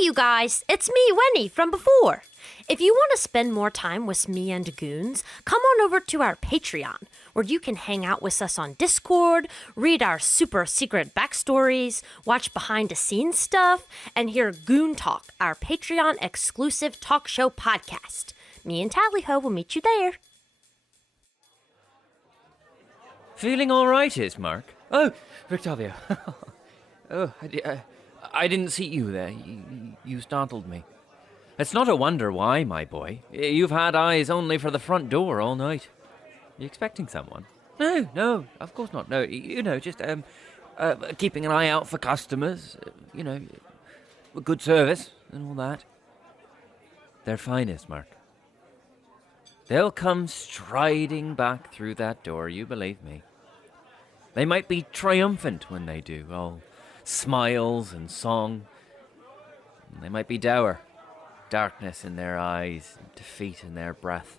you guys, it's me, Winnie, from before. If you want to spend more time with me and Goons, come on over to our Patreon, where you can hang out with us on Discord, read our super secret backstories, watch behind-the-scenes stuff, and hear Goon Talk, our Patreon-exclusive talk show podcast. Me and Tallyho will meet you there. Feeling all right, Aasimar? Oh, Victavio. Oh, I didn't see you there. You startled me. It's not a wonder why, my boy. You've had eyes only for the front door all night. You expecting someone? No, of course not. No, just keeping an eye out for customers. Good service and all that. They're fine, Aasimar. They'll come striding back through that door, you believe me. They might be triumphant when they do, all smiles and song. They might be dour, darkness in their eyes, defeat in their breath.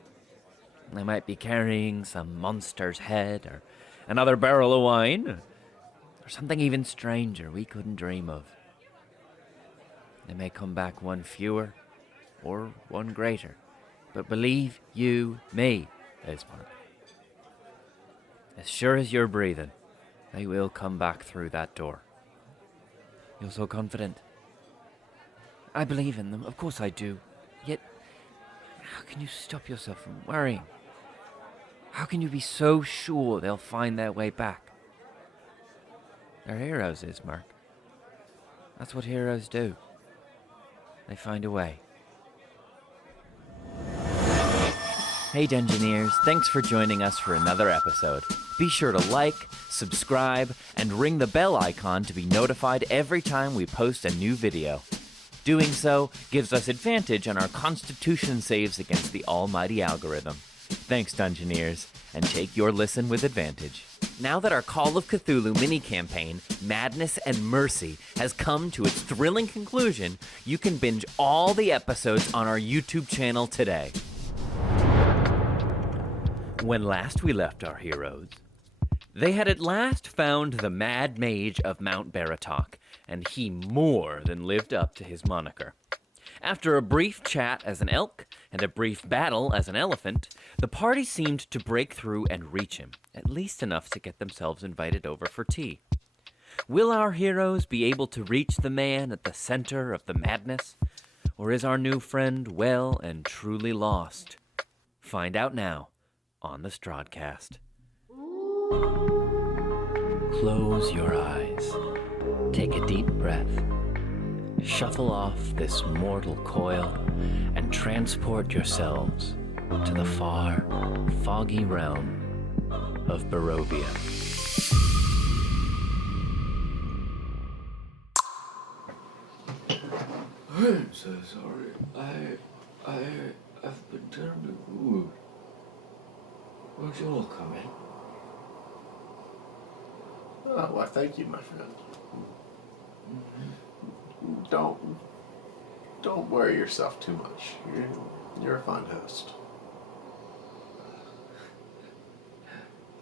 They might be carrying some monster's head, or another barrel of wine, or something even stranger we couldn't dream of. They may come back one fewer, or one greater. But believe you me, Aasimar, as sure as you're breathing, they will come back through that door. You're so confident. I believe in them, of course I do. Yet, how can you stop yourself from worrying? How can you be so sure they'll find their way back? They're heroes, Aasimar. That's what heroes do. They find a way. Hey Dungeoneers, thanks for joining us for another episode. Be sure to like, subscribe, and ring the bell icon to be notified every time we post a new video. Doing so gives us advantage on our Constitution saves against the almighty algorithm. Thanks Dungeoneers, and take your listen with advantage. Now that our Call of Cthulhu mini-campaign, Madness and Mercy, has come to its thrilling conclusion, you can binge all the episodes on our YouTube channel today. When last we left our heroes, they had at last found the Mad Mage of Mount Baratok, and he more than lived up to his moniker. After a brief chat as an elk and a brief battle as an elephant, the party seemed to break through and reach him, at least enough to get themselves invited over for tea. Will our heroes be able to reach the man at the center of the madness, or is our new friend well and truly lost? Find out now on the Strahdcast. Close your eyes. Take a deep breath. Shuffle off this mortal coil and transport yourselves to the far, foggy realm of Barovia. I'm so sorry. I've been terribly rude. Won't you all come in? Oh, why, thank you, my friend. Don't worry yourself too much. You're a fine host.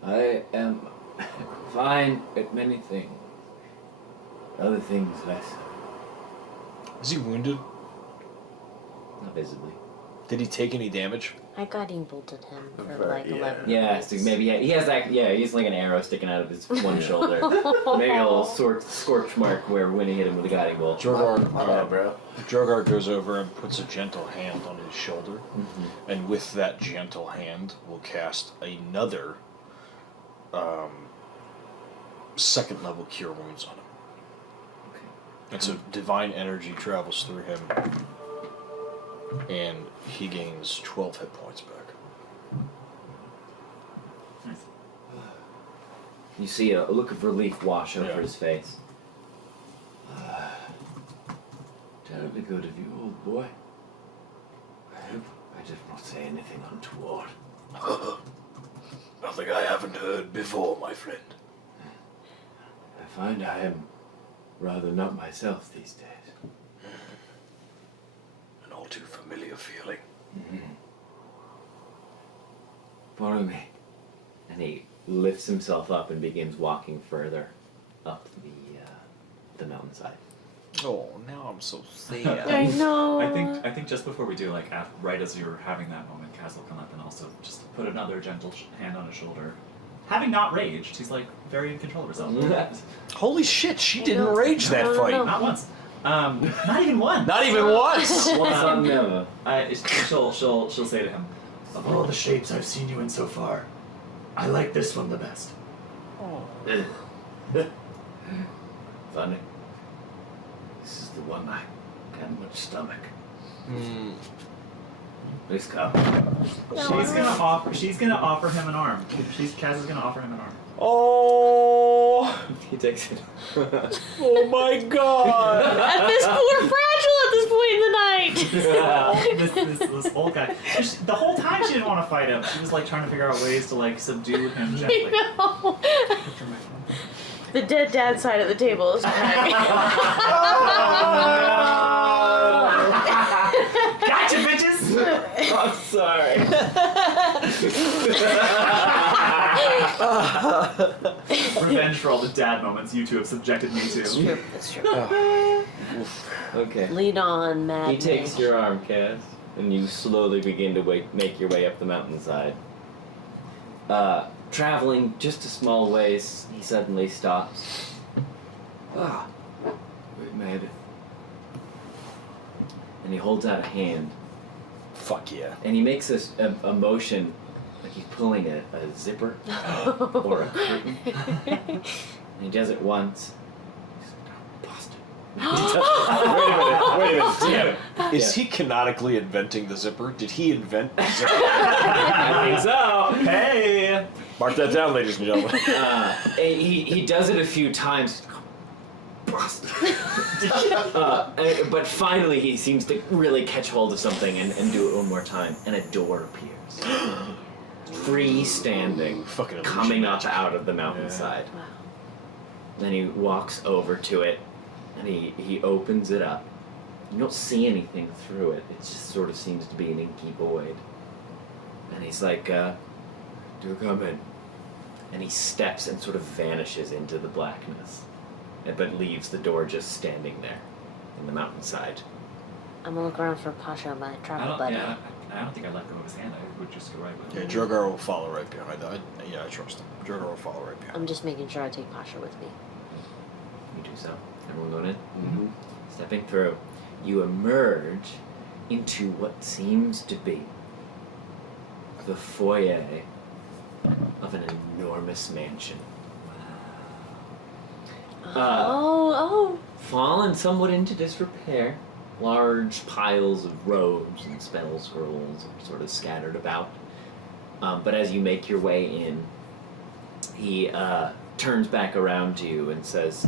I am fine at many things. Other things less. Is he wounded? Not visibly. Did he take any damage? I guguiding bolted him for Right, yeah. 11 Yeah, points. so maybe he has like he's like an arrow sticking out of his one shoulder. Maybe a little scorch mark where Winnie hit him with a guiding bolt. Drogar goes over and puts a gentle hand on his shoulder, and with that gentle hand will cast another second level cure wounds on him. Okay. And so divine energy travels through him, and he gains 12 hit points back. You see a look of relief wash over his face. Terribly good of you, old boy. I hope I did not say anything untoward. Nothing I haven't heard before, my friend. I find I am rather not myself these days. An all too familiar feeling. Follow me. And he lifts himself up and begins walking further up the mountainside. Oh, now I'm so sad. I know. I think just before we do, like, right as you're having that moment, Kasle will come up and also just put another gentle hand on his shoulder. Having not raged, he's like very in control of herself. Holy shit, she didn't rage that fight. Not once. Not even once. Not even once. Once on never. She'll say to him, "Of all the shapes I've seen you in so far, I like this one the best." Funny. This is the one I can't much stomach. Please come. She's gonna offer him an arm. Kaz is gonna offer him an arm. Oh. He takes it. Oh my god. At this we're fragile at this point in the night. This old guy. The whole time she didn't want to fight him. She was like trying to figure out ways to like subdue him gently. No. The dead dad side of the table is crying. Gotcha, bitches! I'm sorry. Revenge for all the dad moments you two have subjected me to. That's true. Okay. Lead on, Matt. He takes your arm, Kaz, and you slowly begin to make your way up the mountainside. Traveling just a small ways, he suddenly stops. We've made it. And he holds out a hand. Fuck yeah. And he makes a motion like he's pulling a zipper or a curtain. And he does it once. Boston. Wait a minute. Damn. Is he canonically inventing the zipper? Did he invent the zipper? I think so. Hey! Mark that down, ladies and gentlemen. He does it a few times. Boston. But finally he seems to really catch hold of something and do it one more time. And a door appears. Freestanding. Fucking coming up magic. out of the mountainside. Wow. Then he walks over to it and he opens it up. You don't see anything through it. It just sort of seems to be an inky void. And he's like, do come in. And he steps and sort of vanishes into the blackness, but leaves the door just standing there in the mountainside. I'm gonna look around for Pasha, my travel buddy. I don't think I'd let go of his hand. I would just go right with Yeah, him. Drogar will follow right behind. I trust him. Drogar will follow right behind. I'm just making sure I take Pasha with me. You do so. Everyone going in? Mm-hmm. Stepping through, you emerge into what seems to be the foyer of an enormous mansion. Fallen somewhat into disrepair. Large piles of robes and spell scrolls are sort of scattered about. But as you make your way in, he turns back around to you and says,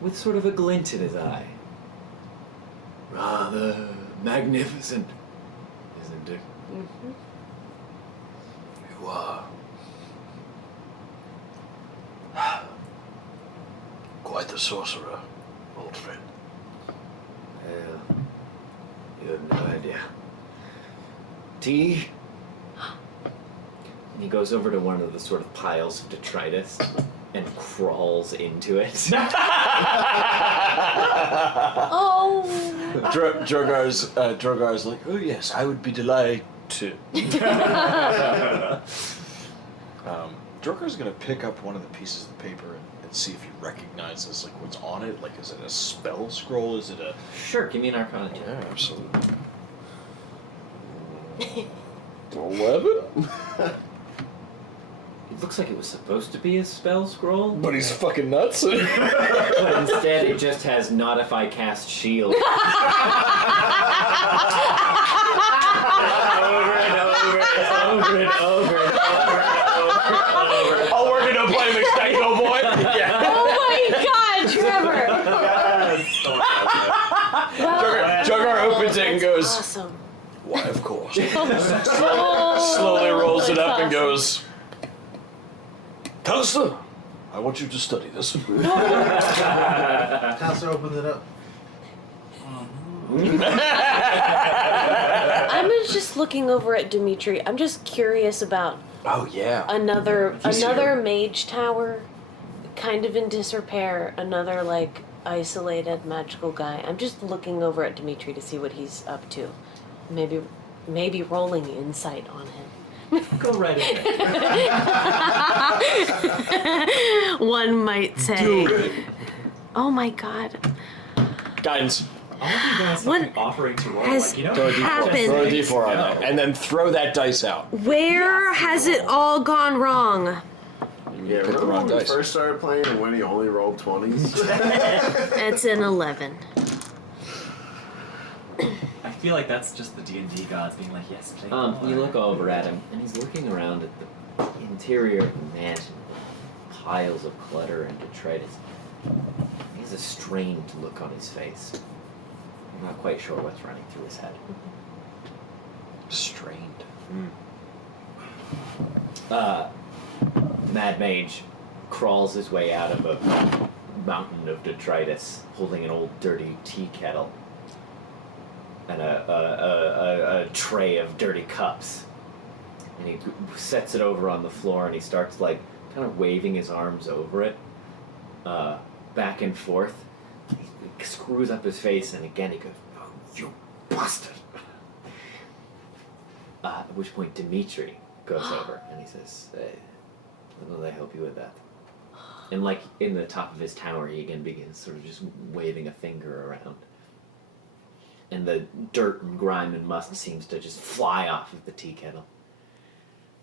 with sort of a glint in his eye, "Rather magnificent, isn't it?" Mm-hmm. You are quite the sorcerer, old friend. Well, you have no idea. Tea? And he goes over to one of the sort of piles of detritus and crawls into it. Oh! Drogar's like, oh yes, I would be delighted to. Drogar's gonna pick up one of the pieces of the paper and see if he recognizes like what's on it. Like, is it a spell scroll? Is it a? Sure, give me an Arcana check. Yeah, absolutely. 11. It looks like it was supposed to be a spell scroll, But he's fucking nuts. but instead it just has "Not if I cast shield." Over and over and over and over and over. I'll work it up, play Mixtacto boy. Yeah. Oh my god, Trevor! Drogar opens it and goes, Awesome. why, of course. Oh, Slowly rolls it that's up and awesome. goes, Callister, I want you to study this. Kasle opens it up. I'm just looking over at Dimitri. I'm just curious about Oh, yeah. another He's here. mage tower, kind of in disrepair. Another like isolated magical guy. I'm just looking over at Dimitri to see what he's up to. Maybe rolling insight on him. Go right ahead. One might say. Oh my god. Guidance. All of you guys What fucking offering to roll, has like, you know, Throw a d4. happened? Throw a d4 on that, and then throw that dice out. Where has it all gone wrong? You picked the remember wrong when we dice. first started playing and Winnie only rolled 20s? It's an 11. I feel like that's just the D&D gods being like, yes, play more. You look over at him, and he's looking around at the interior of the mansion. Piles of clutter and detritus. He has a strained look on his face. I'm not quite sure what's running through his head. Strained. Mad Mage crawls his way out of a mountain of detritus, holding an old dirty tea kettle and a tray of dirty cups. And he sets it over on the floor, and he starts like kind of waving his arms over it, back and forth. He screws up his face, and again he goes, "Oh, you bastard!" At which point Dimitri goes over, and he says, "Will I help you with that?" And like in the top of his tower, he again begins sort of just waving a finger around. And the dirt and grime and must seems to just fly off of the tea kettle.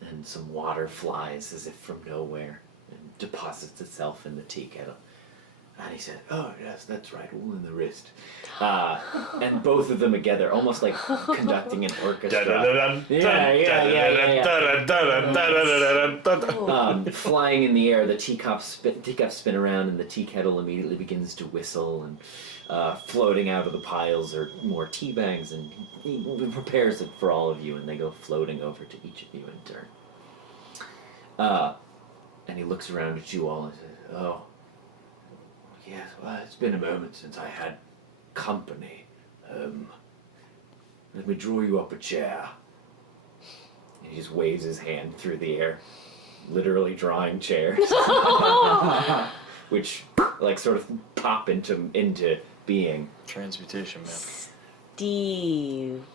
And some water flies as if from nowhere and deposits itself in the tea kettle. And he said, "Oh, yes, that's right, all in the wrist." And both of them together, almost like conducting an orchestra. Flying in the air, the teacups spin around, and the tea kettle immediately begins to whistle, and floating out of the piles are more tea bags, and he prepares it for all of you, and they go floating over to each of you in turn. And he looks around at you all and says, "Oh, yes, well, it's been a moment since I had company. Let me draw you up a chair." And he just waves his hand through the air, literally drawing chairs. Which, like, sort of pop into being. Transmutation, man. Steve.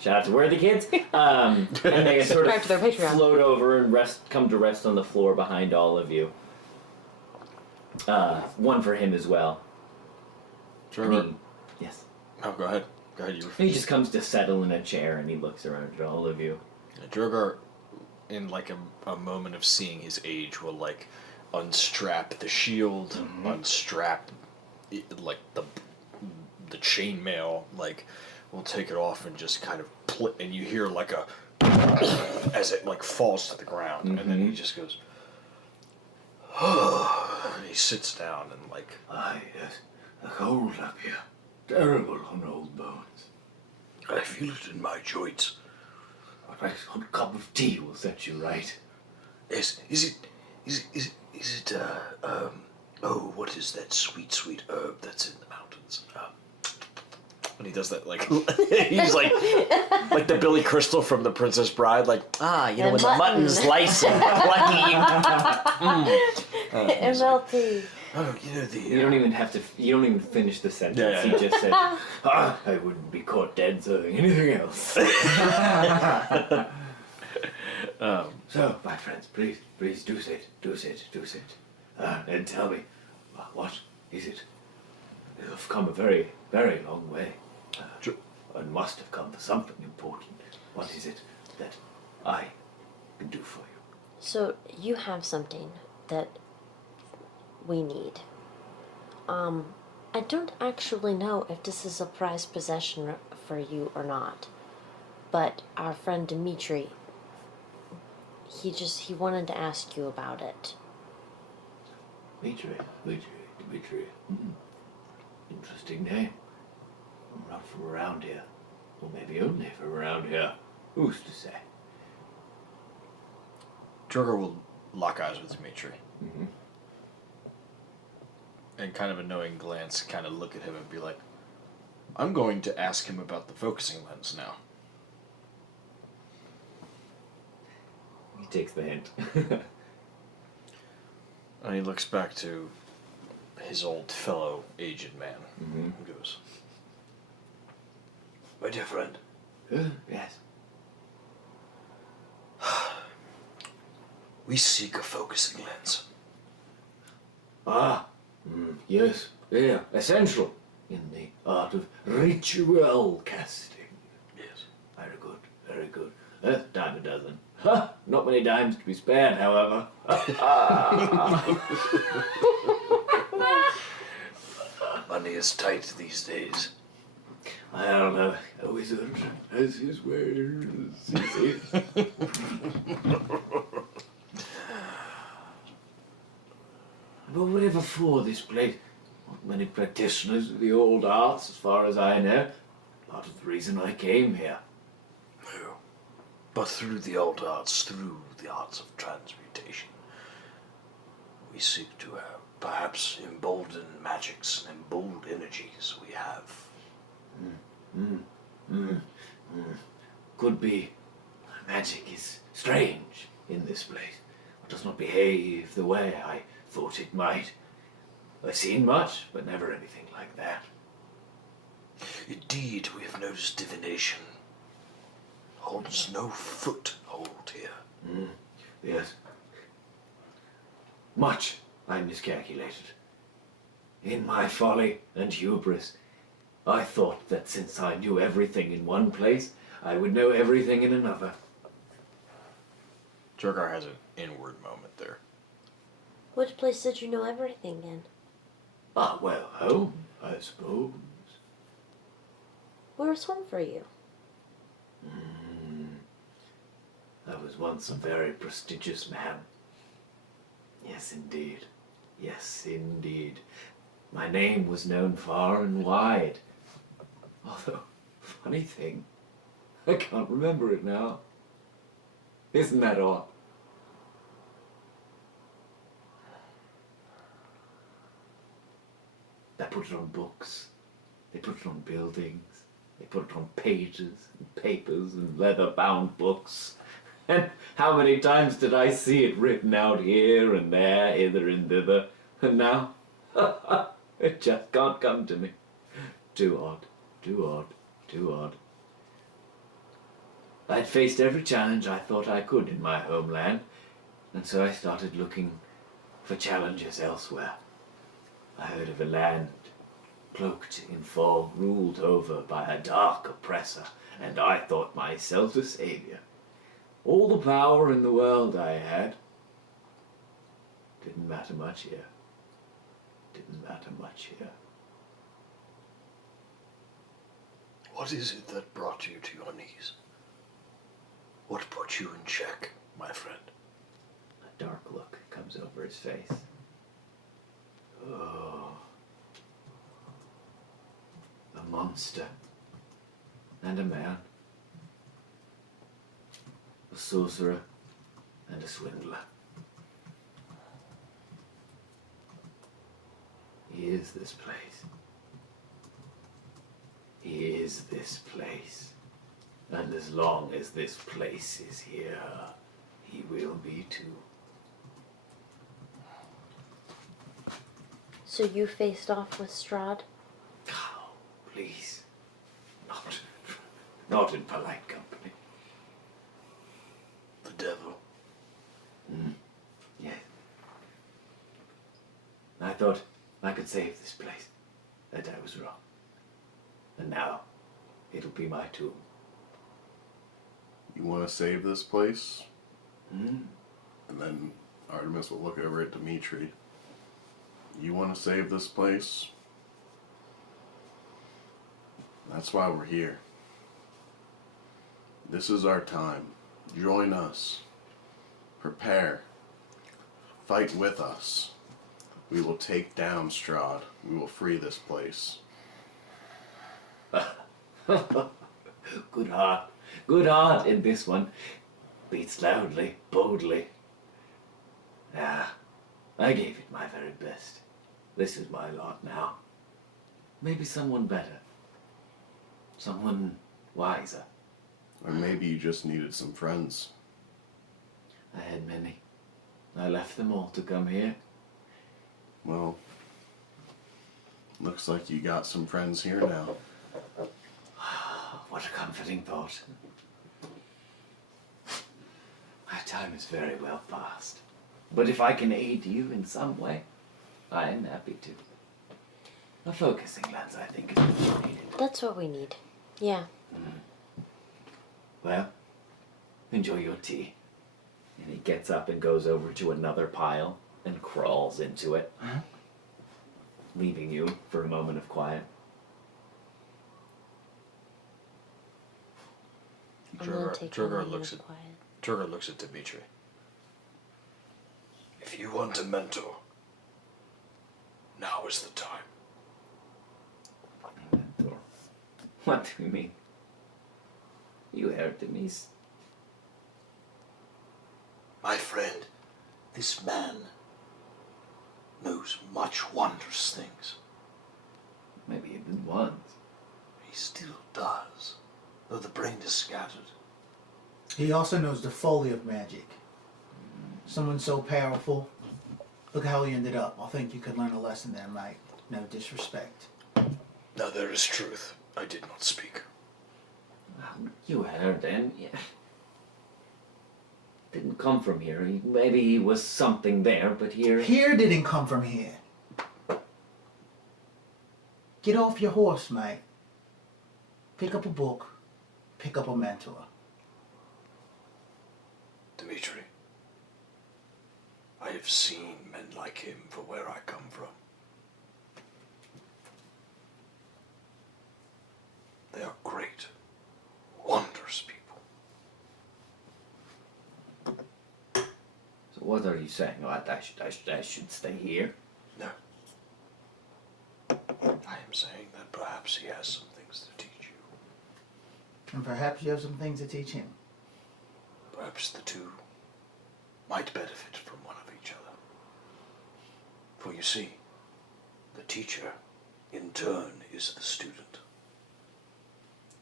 Shout out to Worthy Kids. And they sort of Subscribe to their Patreon. float over and come to rest on the floor behind all of you. One for him as well. Trevor. Yes. Oh, go ahead. Go ahead. He just comes to settle in a chair, and he looks around at all of you. Drogar, in like a moment of seeing his age, will like unstrap the shield, unstrap like the chainmail, like will take it off and just kind of and you hear like a as it like falls to the ground, and then he just goes, and he sits down and like, Aye, yes. The cold up here. Terrible on old bones. I feel it in my joints. A nice hot cup of tea will set you right. Is it oh, what is that sweet herb that's in the mountains? And he does that like he's like the Billy Crystal from The Princess Bride, like when the mutton's lice and plucky. MLT. Oh, You don't even finish the sentence. Yeah. He just said, "I wouldn't be caught dead serving anything else." So, my friends, please do sit. And tell me, what is it? You've come a very, very long way. And must have come for something important. What is it that I can do for you? So you have something that we need. I don't actually know if this is a prized possession for you or not, but our friend Dimitri, he wanted to ask you about it. Dimitri. Interesting name. Not from around here. Or maybe only from around here. Who's to say? Drogar will lock eyes with Dimitri. And kind of a knowing glance, kind of look at him and be like, I'm going to ask him about the focusing lens now. He takes the hint. And he looks back to his old fellow aged man. Mm-hmm. He goes, My dear friend. Yes. we seek a focusing lens. Ah, yes, yeah, essential in the art of ritual casting. Yes. Very good, very good. Dime a dozen. Ha! Not many dimes to be spared, however. Money is tight these days. Well, a wizard has his ways, you see. But whatever for this place, not many practitioners of the old arts, as far as I know. Part of the reason I came here. No. But through the old arts, through the arts of transmutation, we seek to perhaps embolden magics and embolden energies we have. Could be. Magic is strange in this place. It does not behave the way I thought it might. I've seen much, but never anything like that. Indeed, we have noticed divination holds no foothold here. Yes. Much I miscalculated. In my folly and hubris, I thought that since I knew everything in one place, I would know everything in another. Drogar has an inward moment there. Which place did you know everything in? Ah, well, home, I suppose. Where's home for you? I was once a very prestigious man. Yes, indeed. Yes, indeed. My name was known far and wide. Although, funny thing, I can't remember it now. Isn't that odd? They put it on books. They put it on buildings. They put it on pages and papers and leather-bound books. And how many times did I see it written out here and there, hither and thither? And now, it just can't come to me. Too odd, too odd, too odd. I'd faced every challenge I thought I could in my homeland, and so I started looking for challenges elsewhere. I heard of a land cloaked in fog, ruled over by a dark oppressor, and I thought myself a savior. All the power in the world I had. Didn't matter much here. Didn't matter much here. What is it that brought you to your knees? What put you in check, my friend? A dark look comes over his face. Oh. A monster. And a man. A sorcerer and a swindler. He is this place. He is this place. And as long as this place is here, he will be too. So you faced off with Strahd? Oh, please. Not in polite company. The devil. Yes. I thought I could save this place. That I was wrong. And now, it'll be my tomb. You want to save this place? Hmm? And then Artemis will look over at Dimitri. You want to save this place? That's why we're here. This is our time. Join us. Prepare. Fight with us. We will take down Strahd. We will free this place. Good heart. Good heart in this one. Beats loudly, boldly. Ah, I gave it my very best. This is my lot now. Maybe someone better. Someone wiser. Or maybe you just needed some friends. I had many. I left them all to come here. Well, looks like you got some friends here now. What a comforting thought. My time is very well past. But if I can aid you in some way, I am happy to. A focusing lens, I think, is what you needed. That's what we need. Yeah. Well, enjoy your tea. And he gets up and goes over to another pile and crawls into it, leaving you for a moment of quiet. I'm gonna take a Drogar moment looks of at quiet. Drogar looks at Dimitri. If you want a mentor, now is the time. What do you mean? You Artemis. My friend, this man knows much wondrous things. Maybe even once. He still does, though the brain is scattered. He also knows the folly of magic. Someone so powerful. Look how he ended up. I think you could learn a lesson there, Mike. No disrespect. Now there is truth. I did not speak. You heard him. Yeah. Didn't come from here. Maybe he was something there, but here... Here didn't come from here. Get off your horse, mate. Pick up a book. Pick up a mentor. Dimitri, I have seen men like him for where I come from. They are great, wondrous people. So what are you saying? I should stay here? No. I am saying that perhaps he has some things to teach you. And perhaps you have some things to teach him. Perhaps the two might benefit from one of each other. For you see, the teacher, in turn, is the student.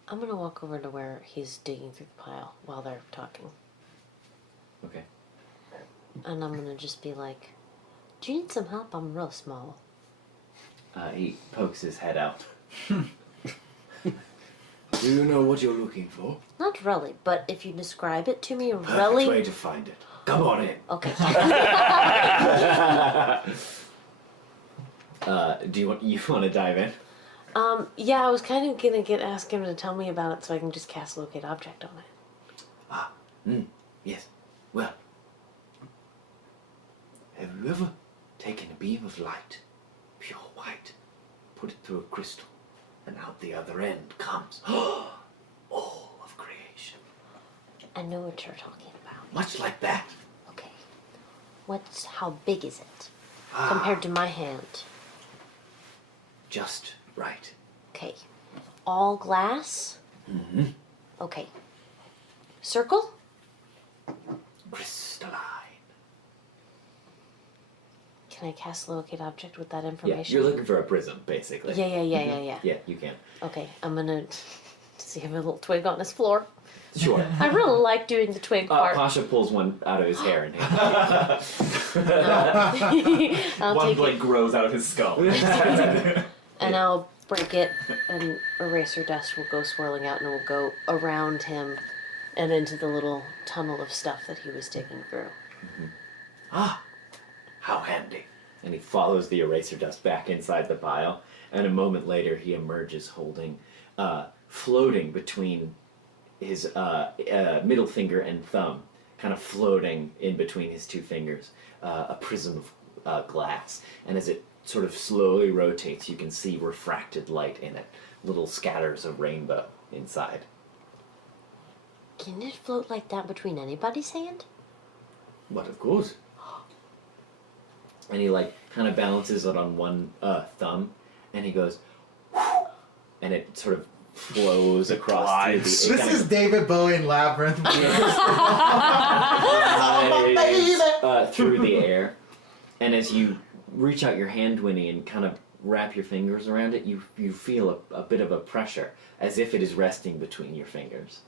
I'm gonna walk over to where he's digging through the pile while they're talking. Okay. And I'm gonna just be like, do you need some help? I'm real small. He pokes his head out. Do you know what you're looking for? Not really, but if you describe it to me Perfect really... way to find it. Come on in. Okay. Do you want to dive in? Yeah, I was kind of gonna ask him to tell me about it so I can just cast Locate Object on it. Yes. Well, have you ever taken a beam of light, pure white, put it through a crystal, and out the other end comes all of creation? I know what you're talking about. Much like that. Okay. How big is it? Compared to my hand. Just right. Okay. All glass? Mm-hmm. Okay. Circle? Crystalline. Can I cast Locate Object with that Yeah, information? you're looking for a prism, basically. Yeah. Yeah, you can. Okay, I'm gonna see him a little twig on his floor. Sure. I really like doing the twig part. Pasha pulls one out of his hair and I'll One take blade it grows out of his skull. and I'll break it, and eraser dust will go swirling out, and it will go around him and into the little tunnel of stuff that he was digging through. Ah, how handy. and he follows the eraser dust back inside the pile. And a moment later, he emerges holding, floating between his middle finger and thumb, kind of floating in between his two fingers, a prism of glass. And as it sort of slowly rotates, you can see refracted light in it, little scatters of rainbow inside. Can it float like that between anybody's hand? But of course. And he kind of balances it on one thumb, and he goes, and it sort of flows across through the. This is David Bowie in Labyrinth. Through the air, and as you reach out your hand, Winnie, and kind of wrap your fingers around it, you feel a bit of a pressure, as if it is resting between your fingers,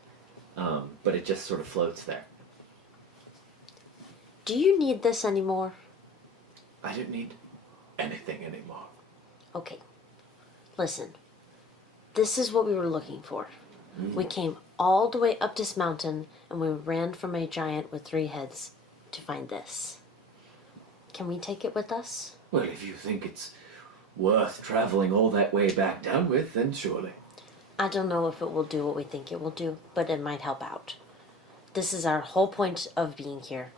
but it just sort of floats there. Do you need this anymore? I don't need anything anymore. Okay. Listen. This is what we were looking for. We came all the way up this mountain and we ran from a giant with 3 heads to find this. Can we take it with us? Well, if you think it's worth traveling all that way back down with, then surely. I don't know if it will do what we think it will do, but it might help out. This is our whole point of being here,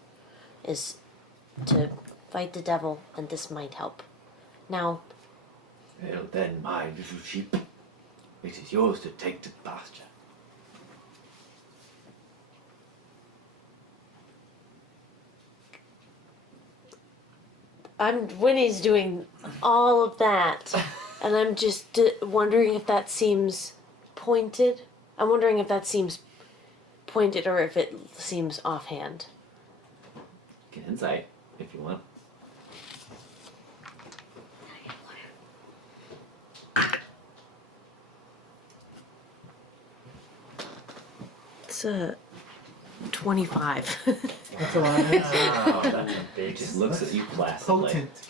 is to fight the devil, and this might help. Now, Well, then, my little sheep, it is yours to take to the pasture. Winnie's doing all of that, and I'm just wondering if that seems pointed. I'm wondering if that seems pointed or if it seems offhand. Get insight if you want. It's a 25. That's a lot. Oh, that's a big. Just looks at you placidly. Potent.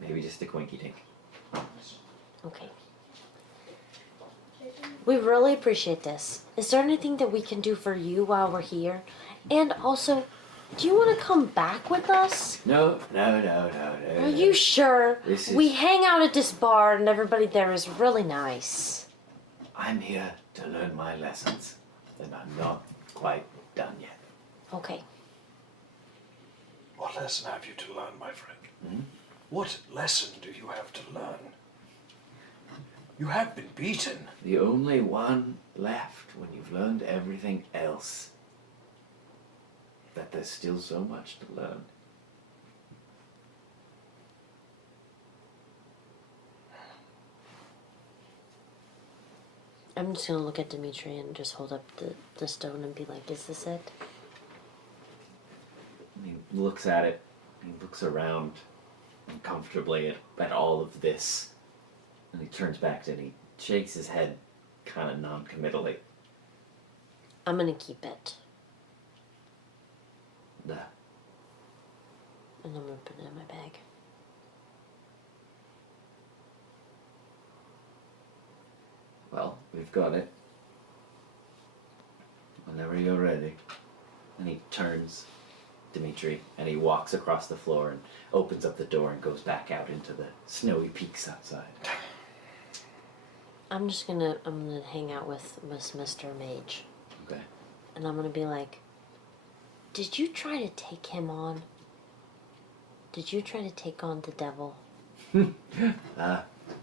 Maybe just a quinky dink. Okay. We really appreciate this. Is there anything that we can do for you while we're here? And also, do you want to come back with us? No. Are you sure? This is- We hang out at this bar and everybody there is really nice. I'm here to learn my lessons, and I'm not quite done yet. Okay. What lesson have you to learn, my friend? What lesson do you have to learn? You have been beaten. The only one left when you've learned everything else. That there's still so much to learn. I'm just gonna look at Dimitri and just hold up the stone and be like, is this it? And he looks at it. He looks around uncomfortably at all of this. And he turns back to it and he shakes his head kind of non-committally. I'm gonna keep it. Nah. And I'm gonna put it in my bag. Well, we've got it. Whenever you're ready. And he turns Dimitri and he walks across the floor and opens up the door and goes back out into the snowy peaks outside. I'm gonna hang out with Mr. Mage. Okay. And I'm gonna be like, did you try to take him on? Did you try to take on the devil?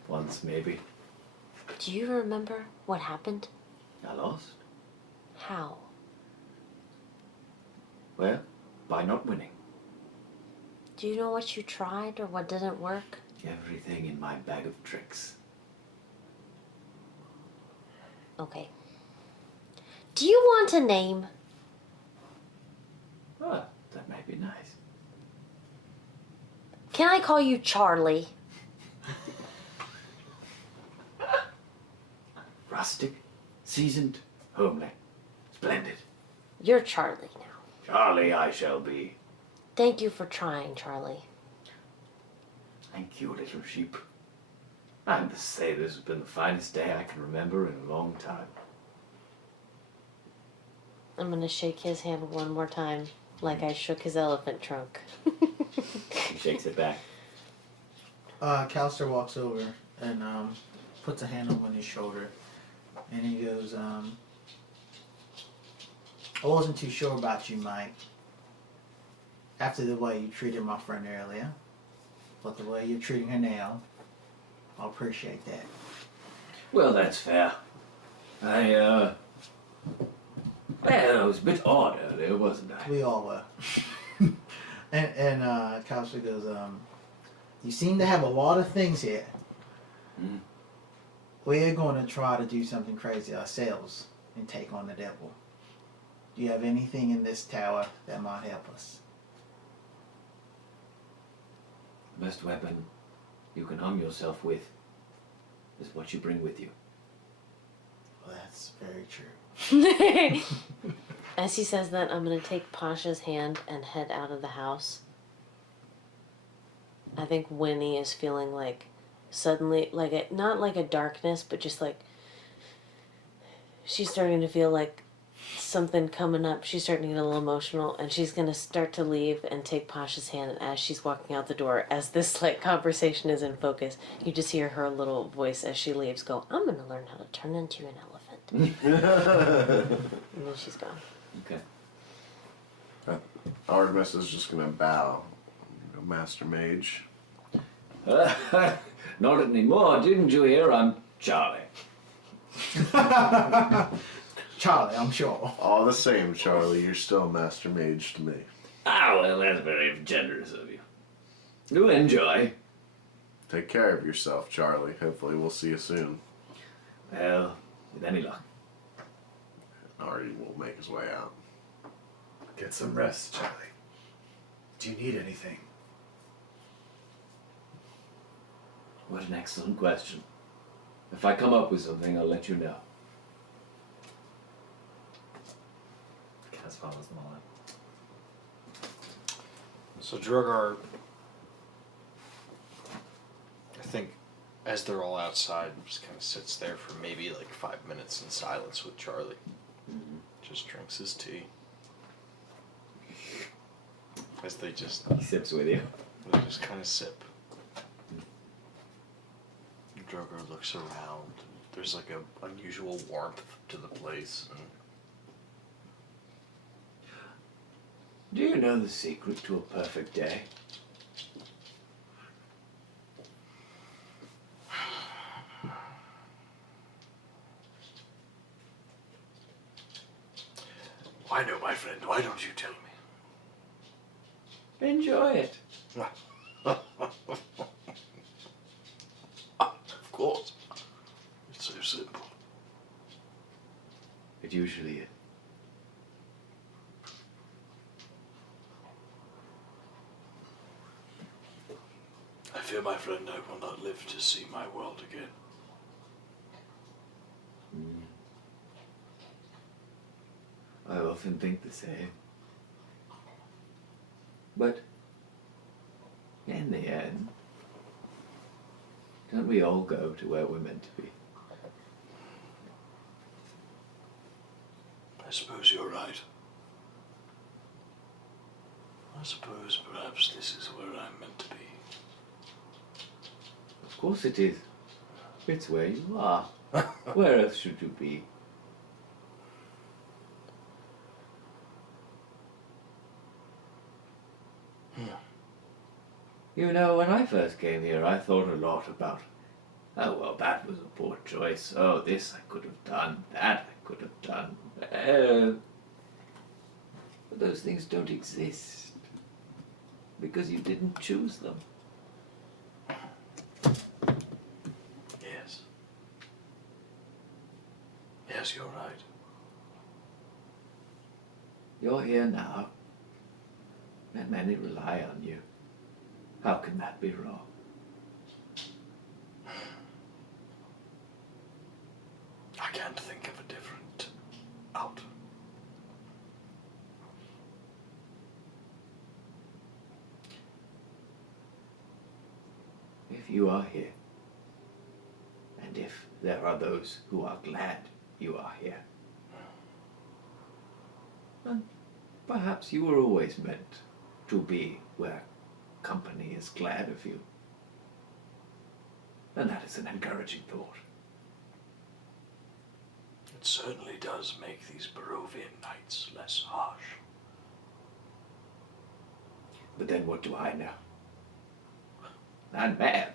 Once maybe. Do you remember what happened? I lost. How? Well, by not winning. Do you know what you tried or what didn't work? Everything in my bag of tricks. Okay. Do you want a name? Oh, that may be nice. Can I call you Charlie? Rustic, seasoned, homely. Splendid. You're Charlie now. Charlie I shall be. Thank you for trying, Charlie. Thank you, little sheep. I must say this has been the finest day I can remember in a long time. I'm gonna shake his hand one more time, like I shook his elephant trunk. He shakes it back. Callister walks over and puts a hand on his shoulder, and he goes, I wasn't too sure about you, Mike, after the way you treated my friend earlier, but the way you're treating her now, I appreciate that. Well, that's fair. Well, it was a bit odd earlier, wasn't I? We all were. and Kasle goes, you seem to have a lot of things here. Mm. We're going to try to do something crazy ourselves and take on the devil. Do you have anything in this tower that might help us? The best weapon you can arm yourself with is what you bring with you. Well, that's very true. As he says that, I'm gonna take Pasha's hand and head out of the house. I think Winnie is feeling like suddenly, like not like a darkness, but just like she's starting to feel like something coming up. She's starting to get a little emotional, and she's gonna start to leave and take Pasha's hand. And as she's walking out the door, as this like conversation is in focus, you just hear her little voice as she leaves go, "I'm gonna learn how to turn into an elephant." And then she's gone. Okay. Artemis is just gonna bow. Master Mage. Not anymore, didn't you hear? I'm Charlie. Charlie, I'm sure. All the same, Charlie, you're still Master Mage to me. Ah, well, that's very generous of you. Do enjoy. Take care of yourself, Charlie. Hopefully we'll see you soon. Well, with any luck. Artie will make his way out. Get some rest, Charlie. Do you need anything? What an excellent question. If I come up with something, I'll let you know. Kaz follows them all out. So Drogar, I think, as they're all outside, just kind of sits there for maybe like 5 minutes in silence with Charlie. Just drinks his tea. As they just He sips with you. kind of sip. Drogar looks around. There's like a unusual warmth to the place. And Do you know the secret to a perfect day? Why no, my friend? Why don't you tell me? Enjoy it. Of course. It's so simple. It usually is. I fear, my friend, I will not live to see my world again. I often think the same. But in the end, don't we all go to where we're meant to be? I suppose you're right. I suppose perhaps this is where I'm meant to be. Of course it is. It's where you are. Where else should you be? You know, when I first came here, I thought a lot about, oh, well, that was a poor choice. Oh, this I could have done. That I could have done. But those things don't exist because you didn't choose them. Yes. Yes, you're right. You're here now, and many rely on you. How can that be wrong? I can't think of a different out. If you are here, and if there are those who are glad you are here, then perhaps you were always meant to be where company is glad of you. And that is an encouraging thought. It certainly does make these Barovian nights less harsh. But then what do I know? I'm mad.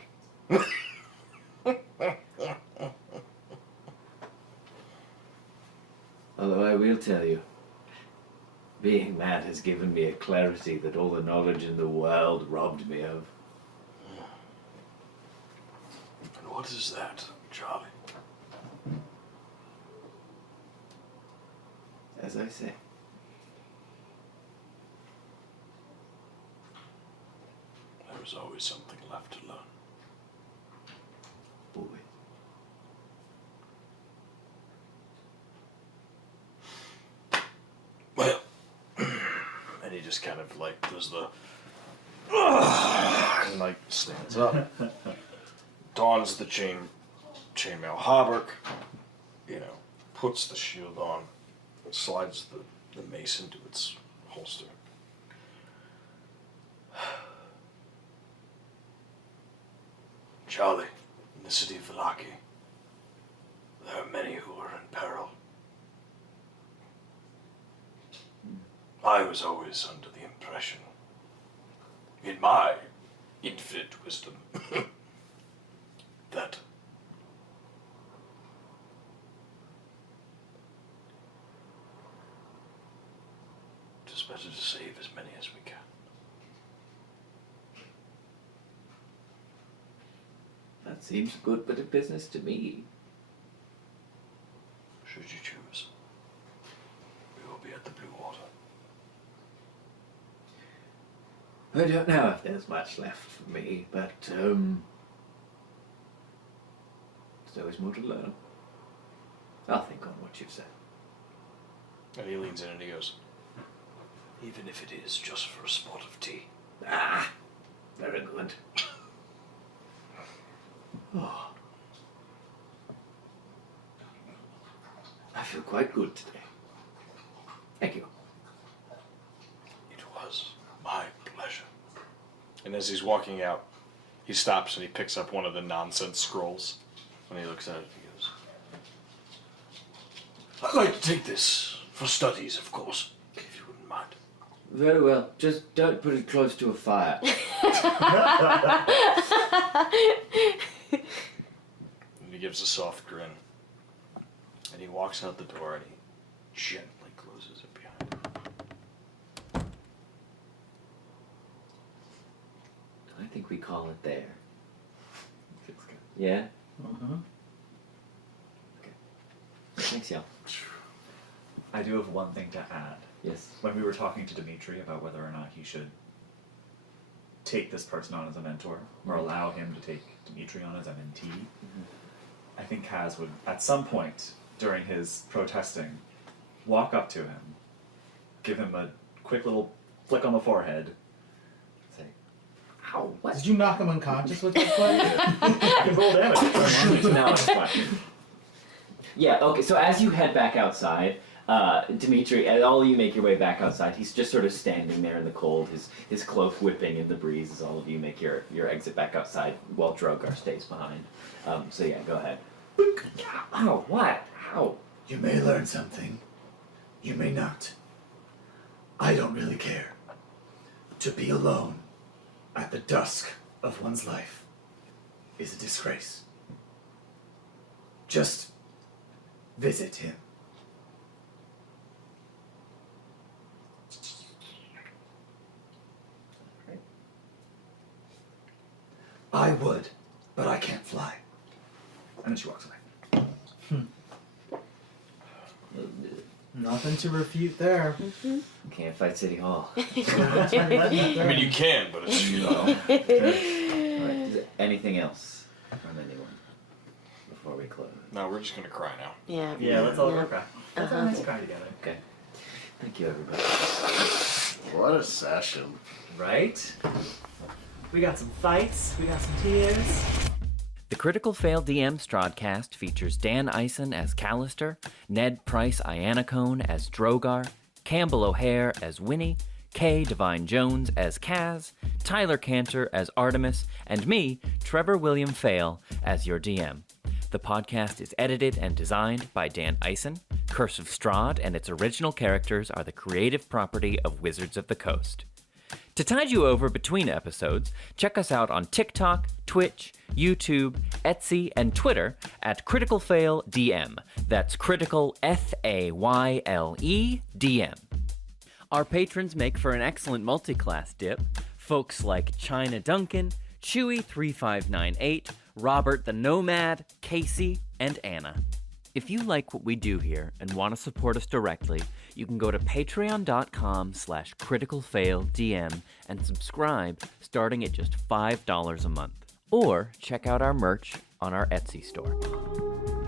Although I will tell you, being mad has given me a clarity that all the knowledge in the world robbed me of. And what is that, Charlie? As I say, There is always something left to learn. always. And he just kind of like does the And like stands up, dons the chainmail hauberk, puts the shield on, slides the mace into its holster. Charlie, in the city of Vallaki, there are many who are in peril. I was always under the impression, in my infinite wisdom, that it is better to save as many as we can. That seems a good bit of business to me. Should you choose, we will be at the Blue Water. I don't know if there's much left for me, but there's always more to learn. I'll think on what you've said. And he leans in and he goes, even if it is just for a spot of tea. Ah, very good. Oh. I feel quite good today. Thank you. It was my pleasure. And as he's walking out, he stops and he picks up one of the nonsense scrolls. When he looks at it, he goes, I'd like to take this for studies, of course, if you wouldn't mind. Very well. Just don't put it close to a fire. And he gives a soft grin. And he walks out the door and he gently closes it behind him. I think we call it there. Yeah? Uh-huh. Okay. Thanks, y'all. I do have one thing to add. Yes. When we were talking to Dimitri about whether or not he should take this person on as a mentor, or allow him to take Dimitri on as MNT, I think Kaz would, at some point during his protesting, walk up to him, give him a quick little flick on the forehead, say, ow, what? Did you knock him unconscious with that play? I can roll damage. No, it's fine. Yeah, okay, so as you head back outside, Dimitri, as all of you make your way back outside, he's just sort of standing there in the cold, his cloak whipping in the breeze as all of you make your exit back outside while Drogar stays behind. So yeah, go ahead. Ow, what? Ow. You may learn something. You may not. I don't really care. To be alone at the dusk of one's life is a disgrace. Just visit him. I would, but I can't fly. And then she walks away. Nothing to refute there. Can't fight City Hall. I mean, you can, but it's, Alright, is there anything else from anyone before we close? No, we're just going to cry now. Yeah. Yeah, let's all Yeah. go cry. Let's all nice cry together. Okay. Thank you, everybody. What a session. Right? We got some fights, we got some tears. The Critical Fail DM Strahdcast features Dan Ison as Callister, Ned Pryce Iannacone as Drogar, Campbell O'Hare as Winnie, Kay Devine-Jones as Kaz, Tyler Kanter as Artemis, and me, Trevor William Fayle, as your DM. The podcast is edited and designed by Dan Ison. Curse of Strahd and its original characters are the creative property of Wizards of the Coast. To tide you over between episodes, check us out on TikTok, Twitch, YouTube, Etsy, and Twitter at Critical Fail DM. That's Critical Fayle DM. Our patrons make for an excellent multi-class dip. Folks like China Duncan, Chewy3598, Robert the Nomad, Casey, and Anna. If you like what we do here and want to support us directly, you can go to patreon.com/criticalfaildm and subscribe starting at just $5 a month. Or check out our merch on our Etsy store.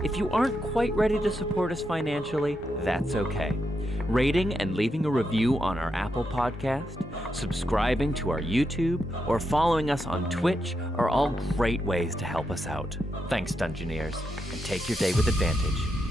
If you aren't quite ready to support us financially, that's okay. Rating and leaving a review on our Apple podcast, subscribing to our YouTube, or following us on Twitch are all great ways to help us out. Thanks, Dungeoneers, and take your day with advantage.